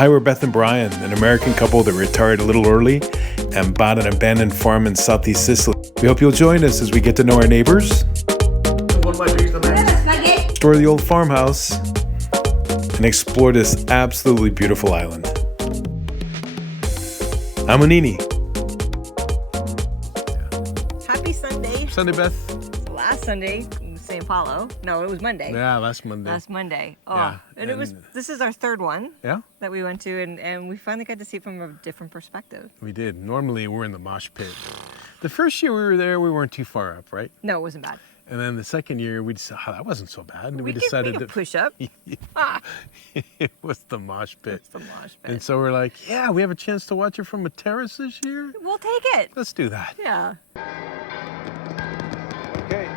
Hi, we're Beth and Brian, an American couple that retired a little early and bought an abandoned farm in southeast Sicily. We hope you'll join us as we get to know our neighbors, tour the old farmhouse, and explore this absolutely beautiful island. I'm Anini. Happy Sunday. Sunday, Beth. Last Sunday, San Paolo. No, it was Monday. Yeah, last Monday. Last Monday. Oh, Yeah, and this is our third one. Yeah? That we went to, and we finally got to see it from a different perspective. We did. Normally, we're in the mosh pit. The first year we were there, we weren't too far up, right? No, it wasn't bad. And then the second year, we decided, that wasn't so bad. And we we decided could to push up. It was the mosh pit. It's the mosh pit. And so we're like, yeah, we have a chance to watch it from a terrace this year. We'll take it. Let's do that. Yeah. Okay.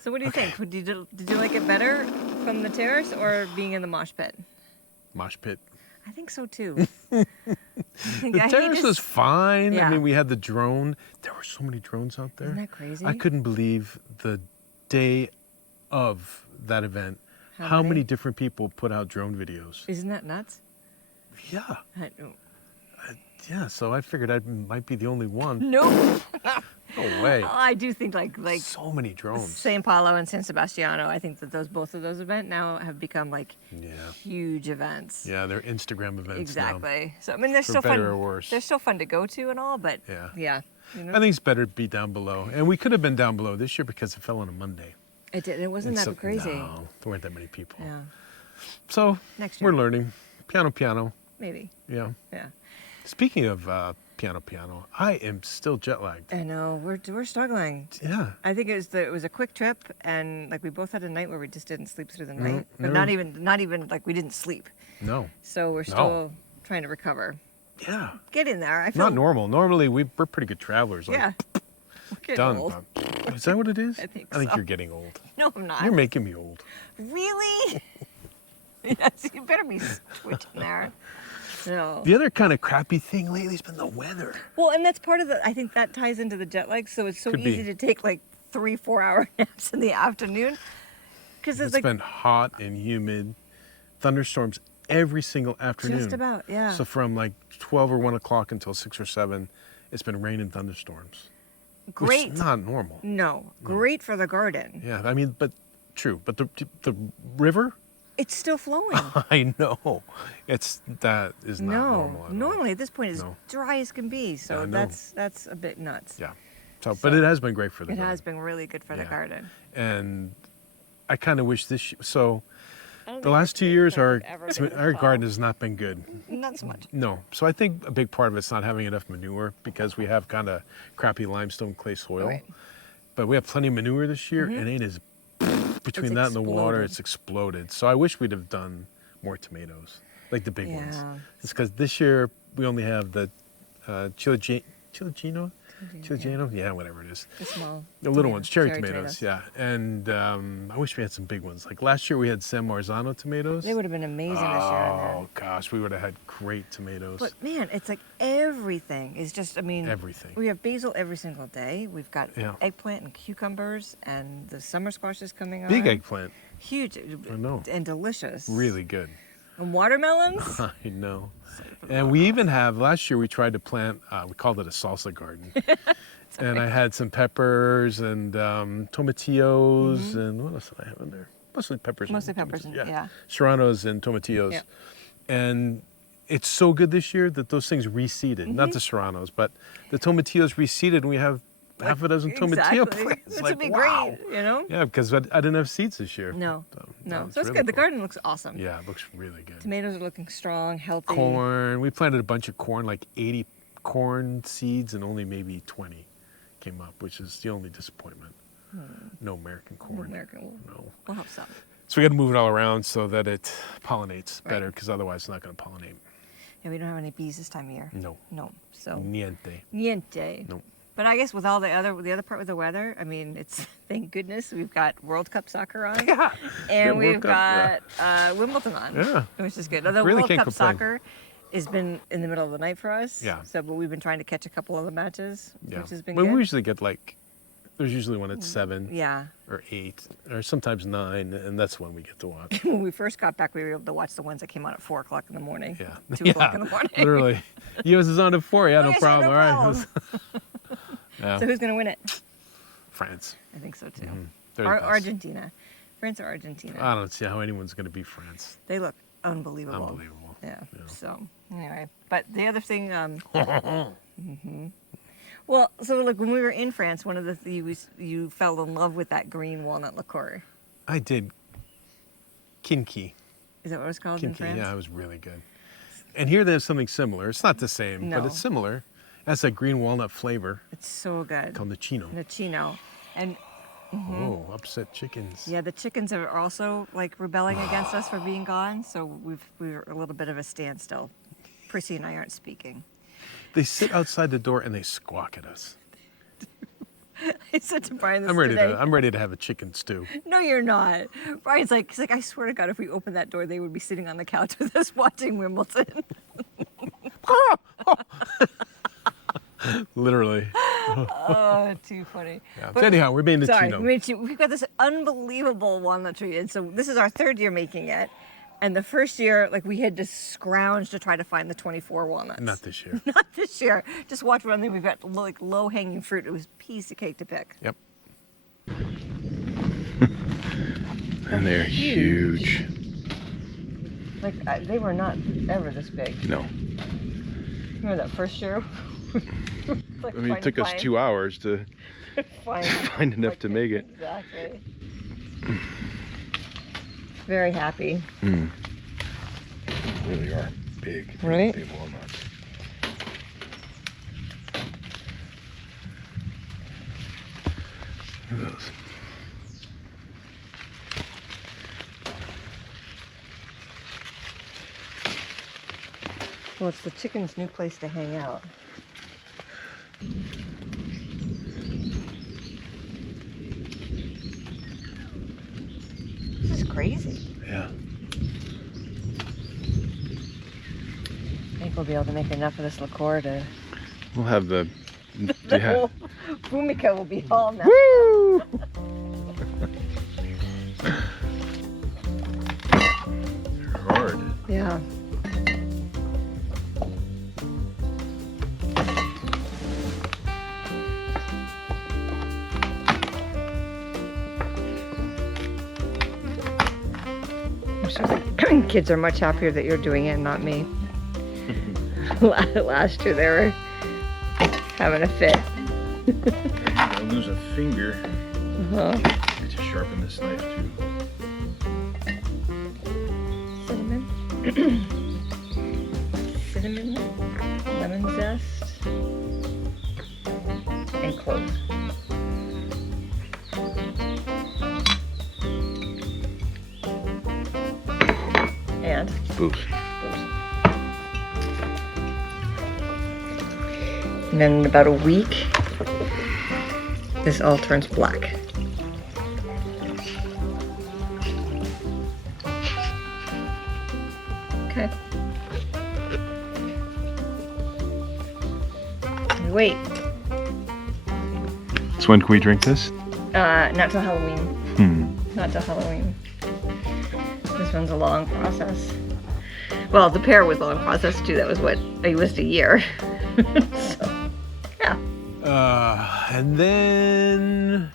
So what do you think? Did you like it better from the terrace or being in the mosh pit? Mosh pit. I think so too. The terrace was fine. Yeah. I mean, we had the drone. There were so many drones out there. Isn't that crazy? I couldn't believe the day of that event, how many different people put out drone videos. Isn't that nuts? Yeah. No. Yeah, so I figured I might be the only one. No. No way. I do think like so many drones. San Paolo and San Sebastiano, I think that both of those events now have become like Yeah. huge events. Yeah, they're Instagram events Exactly. now. So I mean, they're For still better fun. or worse. They're still fun to go to and all, but Yeah. you know? I think it's better to be down below. And we could have been down below this year because it fell on a Monday. It did. It wasn't And that so- crazy. No, there weren't that many people. Yeah. So Next year. we're learning. Piano. Maybe. Yeah. Yeah. Speaking of piano, I am still jet lagged. I know we're struggling. Yeah. I think it was a quick trip, and like we both had a night where we just didn't sleep through the night. But no. not even like we didn't sleep. No. So we're still trying to recover. Yeah. Get in there. I feel Not normal. Normally we're pretty good travelers. Like, Yeah. We're getting done. old. Is that what it is? I think I think so. you're getting old. No, I'm not. You're making me old. Really? Yes, you better be switching there. No. The other kind of crappy thing lately has been the weather. Well, and that's part of I think that ties into the jet lag. So it's so Could easy be. to take like 3-4 hour naps in the afternoon. Because It's like been hot and humid, thunderstorms every single afternoon. just about, yeah. So from like 12 or 1 o'clock until 6 or 7, it's been rain and thunderstorms. Great. Which is not normal. No, great for the garden. Yeah, I mean, but true. But the river, It's still flowing. I know, that is not normal. At all. Normally at this point it's No. dry as can be. So Yeah, I know. that's a bit nuts. Yeah. So, but it has been great for the It garden. has been really good for the Yeah. garden. And I kind of wish so The last 2 years, our garden garden has not been good. Not so much. No. So I think a big part of it's not having enough manure because we have kind of crappy limestone clay soil. Right. But we have plenty of manure this year, and it is, between that and the water, it's exploded. So I wish we'd have done more tomatoes, like the big ones. It's because this year we only have the Ciliegino? Yeah, whatever it is. The small. The little ones, cherry tomatoes, yeah. And I wish we had some big ones. Like last year we had San Marzano tomatoes. They would have been amazing this year. Oh gosh, we would have had great tomatoes. But man, it's like everything is just, I mean. Everything. We have basil every single day. We've got eggplant and cucumbers, and the summer squash is coming on. Big eggplant. Huge. I know. And delicious. Really good. And watermelons. I know. And we even have, last year we tried to plant, we called it a salsa garden. And I had some peppers and tomatillos and what else did I have in there? Mostly peppers. Mostly peppers, yeah. Serranos and tomatillos. Yep. And it's so good this year that those things reseeded. Not the serranos, but the tomatillos reseeded, and we have half a dozen tomatillo plants. This like, would be wow. great, you know? Yeah, because I didn't have seeds this year. No. So So it's good. The garden looks awesome. Yeah, it looks really good. Tomatoes are looking strong, healthy. Corn. We planted a bunch of corn, like 80 corn seeds, and only maybe 20 came up, which is the only disappointment. No American corn. No. We'll have some. So we got to move it all around so that it pollinates better, because otherwise it's not going to pollinate. Yeah, we don't have any bees this time of year. No. So. Niente. No. But I guess with all the other part with the weather, I mean, it's thank goodness we've got World Cup soccer on, and we've got Wimbledon on, which is good. Although really World Cup complain. soccer has been in the middle of the night for us, Yeah. but we've been trying to catch a couple of the matches, which has been But good. we usually get there's usually one at 7 Yeah. or 8 or sometimes 9, and that's when we get to watch. When we first got back, we were able to watch the ones that came on at 4 o'clock in the morning. Yeah. 2 o'clock in the morning. Literally. US is on at 4. Yeah, no Yes, problem. no All right. problem. Yeah. So who's going to win it? France. I think so too. They're the best. Argentina. France or Argentina? I don't see how anyone's going to beat France. They look unbelievable. Unbelievable. Yeah. So anyway, but the other thing, well, so like when we were in France, one of the things you fell in love with that green walnut liqueur. I did. Kinky. Is that what it was called in France? Yeah, it was really good. And here they have something similar. It's not the same, but it's similar. It has that green walnut flavor. It's so good. Called NOCINO. NOCINO. And oh, upset chickens. yeah, the chickens are also like rebelling against us for being gone, so we're a little bit of a standstill. Prissy and I aren't speaking. They sit outside the door and they squawk at us. I said to Brian this I'm ready today. I'm ready to have a chicken stew. No, you're not. Brian's like, he's like, I swear to God, if we opened that door, they would be sitting on the couch with us watching Wimbledon. Literally. Oh, too funny. Yeah. But anyhow, we're being the sorry, NOCINO. we've got this unbelievable walnut tree, and so this is our 3rd year making it. And the first year, like we had to scrounge to try to find the 24 walnuts. Not this year. Not this year. Just watch one thing. We've got like low-hanging fruit. It was a piece of cake to pick. Yep. And they're huge. Like they were not ever this big. No. Remember that first year? I mean, it took us 2 hours to find enough to make it. Exactly. Very happy. They really are big. Right? Big walnuts. Look at those. Well, it's the chicken's new place to hang out. This is crazy. Yeah. I think we'll be able to make enough of this liqueur to... We'll have the whole Fumika will be all now. Woo! They're hard. Yeah. I'm sure the kids are much happier that you're doing it and not me. Last year they were having a fit. I'll lose a finger. Uh-huh. I need to sharpen this knife too. cinnamon, lemon zest, and clove. And booze. And then in about a week, this all turns black. Okay. Wait. So when can we drink this? Not till Halloween. Hmm. Not till Halloween. This one's a long process. Well, the pear was a long process too. That was what, at least a year. So, yeah. And then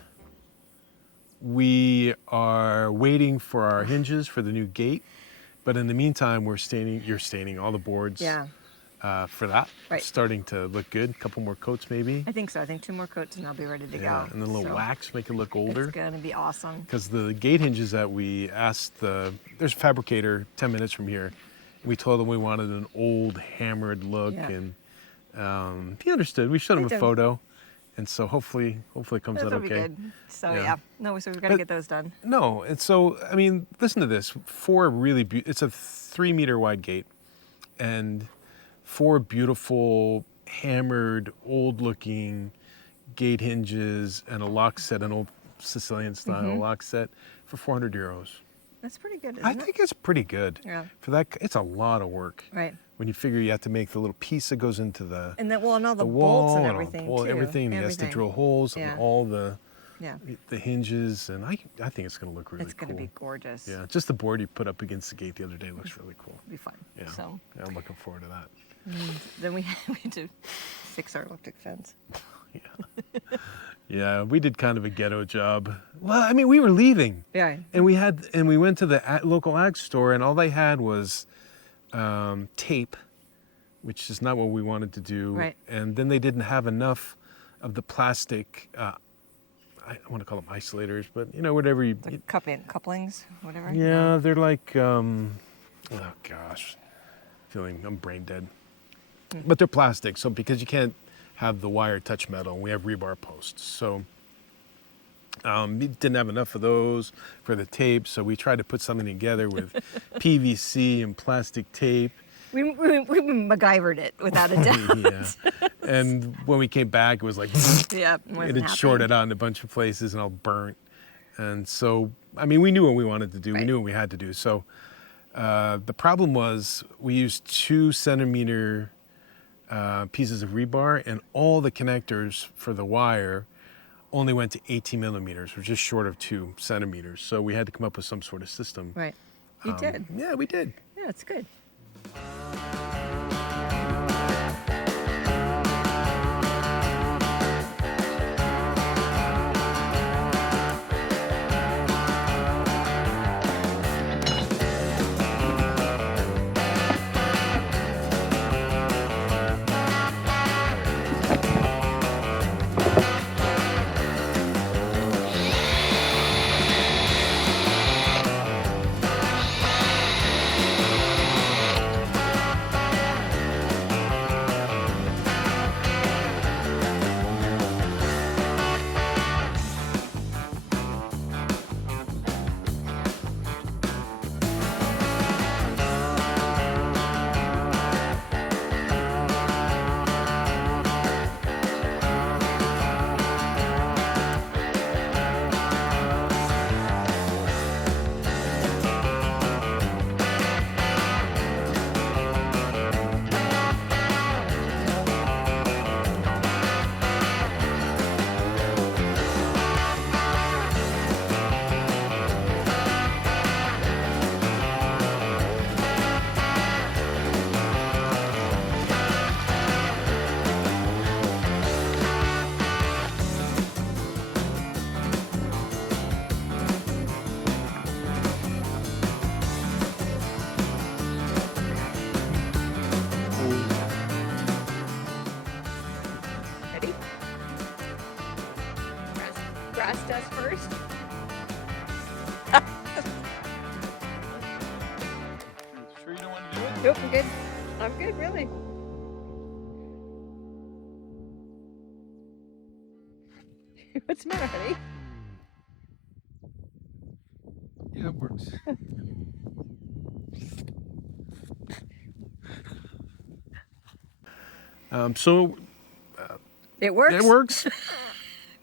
we are waiting for our hinges for the new gate. But in the meantime, you're staining all the boards. Yeah. For that. Right. It's starting to look good. A couple more coats maybe. I think so. I think 2 more coats and I'll be ready to Yeah, go. and then a little So, wax, make it look older. It's gonna be awesome. Because the gate hinges that we asked there's a fabricator 10 minutes from here. We told him we wanted an old hammered look, Yeah. and he understood. We showed him He a did. photo, and so hopefully it comes out That'll be okay. good. So Yeah. yeah. No, so we've got to But- get those done. No, and so I mean, listen to this. It's a 3-meter wide gate, and 4 beautiful hammered, old-looking gate hinges and a lock set, an old Sicilian style lock set for €400. That's pretty good, isn't I it? think it's pretty good. Yeah. For that, it's a lot of work. Right. When you figure you have to make the little piece that goes into the And then, well, and all the wall bolts and all everything the- too. everything. He has to drill holes Yeah. and all the Yeah. hinges, and I think it's going to look really It's going cool. to be gorgeous. Yeah, just the board you put up against the gate the other day looks really cool. It'll be fun. Yeah. So Yeah, I'm looking forward to that. then we had to fix our electric fence. Yeah, we did kind of a ghetto job. Well, I mean, we were leaving. Yeah. And we went to the local ag store, and all they had was tape, which is not what we wanted to do. Right. And then they didn't have enough of the plastic. I want to call them isolators, but whatever you. The couplings, whatever. Yeah, they're like. Oh gosh, I'm brain dead. But they're plastic, so because you can't have the wire touch metal, we have rebar posts. So. We didn't have enough of those for the tape, so we tried to put something together with PVC and plastic tape. We MacGyvered it without a doubt. Yeah. And when we came back, it was like Yeah. it had shorted out in a bunch of places and all burnt. And so, I mean, we knew what we wanted to do. We Right. knew what we had to do. So the problem was we used 2-centimeter pieces of rebar, and all the connectors for the wire only went to 18 millimeters, or just short of 2 centimeters. So we had to come up with some sort of system. Right. You did. Yeah, we did. Yeah, it's good. Ready? Grass dust first. Sure you don't want Nope, I'm good. I'm good, really. What's the matter, honey? Yeah, it works. So It works? it works.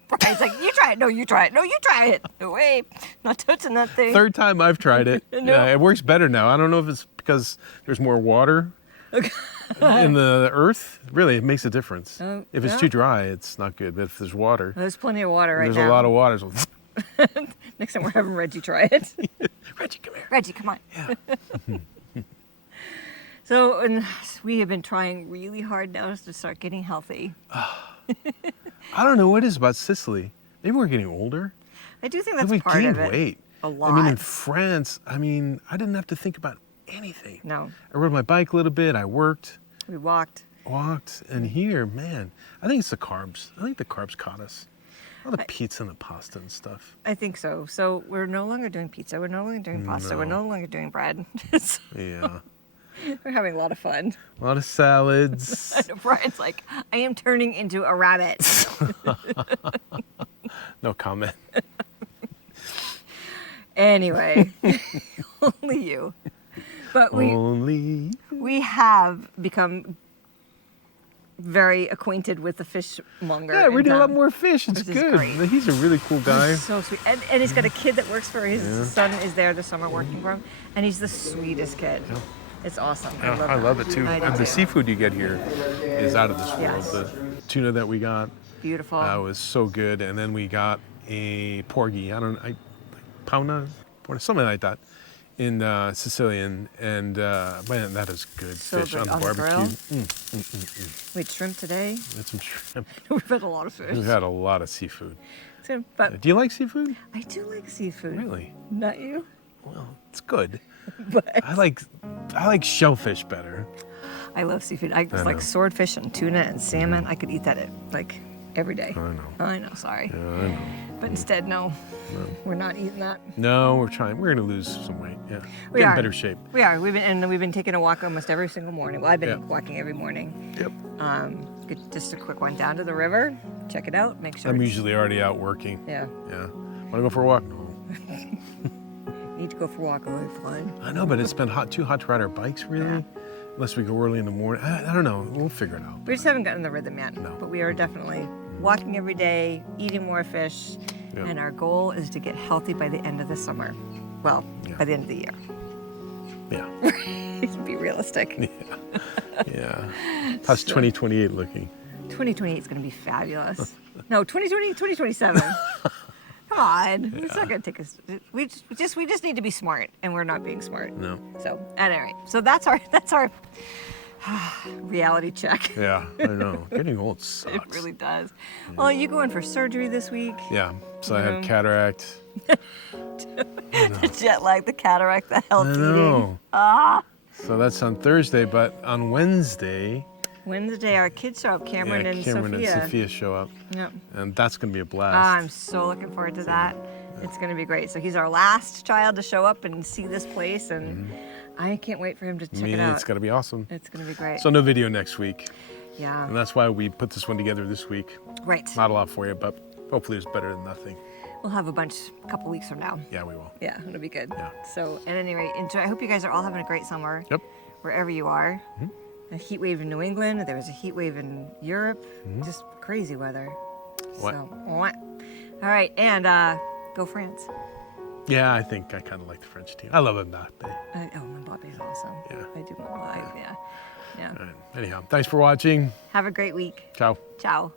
Brian's like, you try it. No, you try it. No, you try it. No way. Not touching that thing. Third time I've tried it. No. Yeah, it works better now. I don't know if it's because there's more water in the earth. Really, it makes a difference. If it's yeah. too dry, it's not good. But if there's water, There's plenty of water right now. there's a lot of water. So Next time we're having Reggie try it. Reggie, come here. Reggie, come on. Yeah. So and we have been trying really hard now to start getting healthy. I don't know what it is about Sicily. Maybe we're getting older. I do think that's we part gained of it. weight. A lot. I mean, in France, I didn't have to think about anything. No. I rode my bike a little bit. I worked, We walked. and here, man, I think it's the carbs. I think the carbs caught us. All the pizza and the pasta and stuff. I think so. So we're no longer doing pizza. We're no longer doing pasta. We're no longer doing bread. So Yeah. we're having a lot of fun. A lot of salads. I know Brian's like, I am turning into a rabbit. No comment. Anyway, only you. But Only. we have become very acquainted with the fishmonger. Yeah, we're in eating a lot town. more fish. It's Which is good. great. He's a really cool guy. He's so sweet. And he's got a kid that works for his son is there this summer working for him. And he's the sweetest kid. Yeah. It's awesome. Yeah, I love it too. I do And the too. seafood you get here is out of this world. Yes. The tuna that we got Beautiful. was so good. And then we got a porgy, pauna, something like that, in Sicilian. And man, that is good So fish good. on the On the barbecue. We had shrimp today. That's some shrimp. We've had a lot of fish. We've had a lot of seafood. So, but Do you like seafood? I do like seafood. Really? Not you? Well, it's good. But I like shellfish better. I love seafood. I just know. like swordfish and tuna and salmon. I could eat that every day. I know. I know, sorry. Yeah, I know. But instead, no. We're not eating that. No, we're trying. We're gonna lose some weight. Yeah. We Get in are. better shape. We are. We've been taking a walk almost every single morning. Well, I've been Yeah. walking every morning. Yep. Just a quick one down to the river. Check it out. Make sure. I'm it's- usually already out working. Yeah. Yeah. Wanna go for a walk? No. Need to go for a walk. Oh, fun. I know, but it's been too hot to ride our bikes, really. Yeah. Unless we go early in the morning. I don't know. We'll figure it out. We just haven't gotten the rhythm yet. No. But we are definitely walking every day, eating more fish, Yeah. and our goal is to get healthy by the end of the summer. Well, Yeah. by the end of the year. Yeah. Be realistic. Yeah. How's 2028 looking? 2028 is going to be fabulous. No, 2027. Come on. It's not going to take us. We just need to be smart, and we're not being smart. No. So, at any rate, so that's our reality check. Yeah, I know. Getting old It sucks. really does. Well, you go in for surgery this week. Yeah. So I had cataract. The jet lag, the cataract, the health I eating. know. Ah. So that's on Thursday, but on Wednesday, Wednesday, our kids show up. Cameron and Cameron Sophia. and Sophia show up, Yep. and that's gonna be a blast. I'm so looking forward to that. It's going to be great. So he's our last child to show up and see this place, and I can't wait for him to check it out. It's gonna be awesome. It's going to be great. So no video next week, Yeah. and that's why we put this one together this week. Right. Not a lot for you, but hopefully it's better than nothing. We'll have a couple weeks from now. Yeah, we will. Yeah, it'll be good. Yeah. So at any rate, enjoy. I hope you guys are all having a great summer. Yep. Wherever you are. A heat wave in New England. There was a heat wave in Europe. Just crazy weather. What? So, what? All right, and go France. Yeah, I think I kind of like the French team. I love Mbappe. Oh, Mbappe's awesome. Yeah. I do love that. Yeah. Yeah. All right. Anyhow, thanks for watching. Have a great week. Ciao. Ciao.